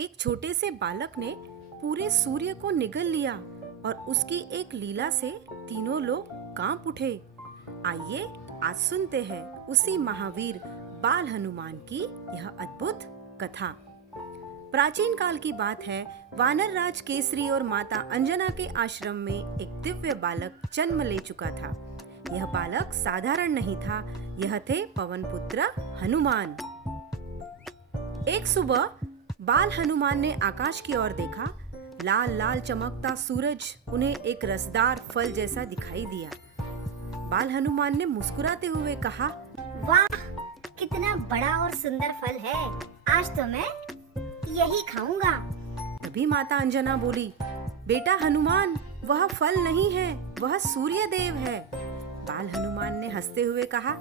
एक छोटे से बालक ने पूरे सूर्य को निगल लिया और उसकी एक लीला से तीनों लोग कांप उठे। आइए आज सुनते हैं उसी महावीर बाल हनुमान की यह अद्भुत कथा। प्राचीन काल की बात है। वानर राज केसरी और माता अंजना के आश्रम में एक दिव्य बालक जन्म ले चुका था। यह बालक साधारण नहीं था, यह थे पवन पुत्र हनुमान। एक सुबह बाल हनुमान ने आकाश की ओर देखा। लाल लाल चमकता सूरज उन्हें एक रसदार फल जैसा दिखाई दिया। बाल हनुमान ने मुस्कुराते हुए कहा, वाह, कितना बड़ा और सुंदर फल है। आज तो मैं यही खाऊंगा। तभी माता अंजना बोली, बेटा हनुमान, वह फल नहीं है, वह सूर्य देव है। बाल हनुमान ने हंसते हुए कहा,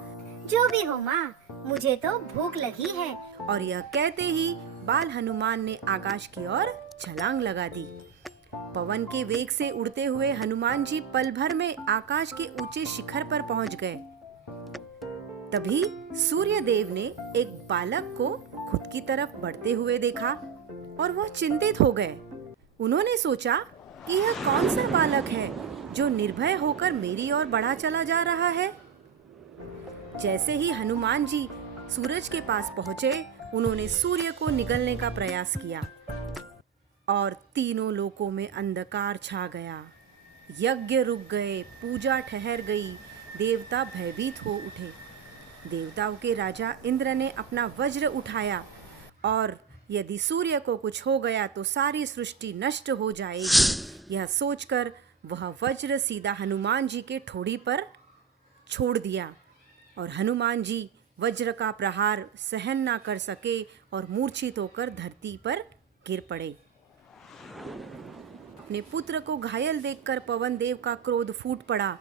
जो भी हो माँ, मुझे तो भूख लगी है। और यह कहते ही बाल हनुमान ने आकाश की ओर छलांग लगा दी। पवन के वेग से उड़ते हुए हनुमान जी पल भर में आकाश के ऊंचे शिखर पर पहुंच गए। तभी सूर्य देव ने एक बालक को खुद की तरफ बढ़ते हुए देखा और वह चिंतित हो गए। उन्होंने सोचा कि यह कौन सा बालक है जो निर्भय होकर मेरी ओर बढ़ा चला जा रहा है। जैसे ही हनुमान जी सूरज के पास पहुंचे, उन्होंने सूर्य को निगलने का प्रयास किया और तीनों लोकों में अंधकार छा गया। यज्ञ रुक गए, पूजा ठहर गई, देवता भयभीत हो उठे। देवताओं के राजा इंद्र ने अपना वज्र उठाया और यदि सूर्य को कुछ हो गया तो सारी सृष्टि नष्ट हो जाएगी। यह सोचकर वह वज्र सीधा हनुमान जी के ठोड़ी पर छोड़ दिया और हनुमान जी वज्र का प्रहार सहन ना कर सके और मूर्छित होकर धरती पर गिर पड़े। अपने पुत्र को घायल देखकर पवन देव का क्रोध फूट पड़ा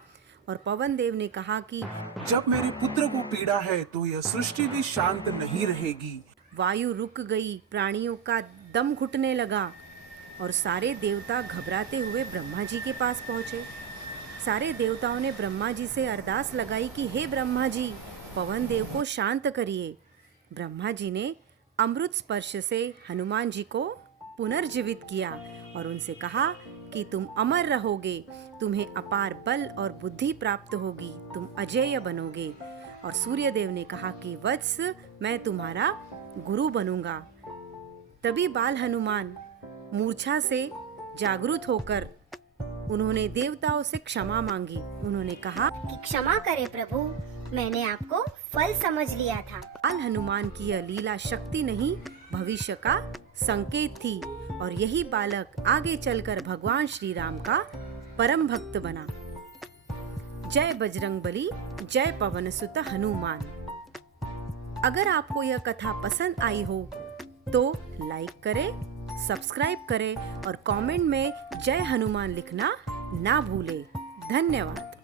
और पवन देव ने कहा कि जब मेरे पुत्र को पीड़ा है तो यह सृष्टि भी शांत नहीं रहेगी। वायु रुक गई, प्राणियों का दम घुटने लगा और सारे देवता घबराते हुए ब्रह्मा जी के पास पहुंचे। सारे देवताओं ने ब्रह्मा जी से अरदास लगाई कि हे ब्रह्मा जी, पवन देव को शांत करिए। ब्रह्मा जी ने अमृत स्पर्श से हनुमान जी को पुनर्जीवित किया और उनसे कहा कि तुम अमर रहोगे, तुम्हें अपार बल और बुद्धि प्राप्त होगी, तुम अजेय बनोगे। और सूर्य देव ने कहा कि वत्स, मैं तुम्हारा गुरु बनूंगा। तभी बाल हनुमान मूर्छा से जागृत होकर उन्होंने देवताओं से क्षमा मांगी। उन्होंने कहा कि क्षमा करे प्रभु, मैंने आपको फल समझ लिया था। बाल हनुमान की यह लीला शक्ति नहीं, भविष्य का संकेत थी और यही बालक आगे चलकर भगवान श्री राम का परम भक्त बना। जय बजरंगबली, जय पवन सुत हनुमान। अगर आपको यह कथा पसंद आई हो तो लाइक करें, सब्सक्राइब करें और कमेंट में जय हनुमान लिखना ना भूलें। धन्यवाद।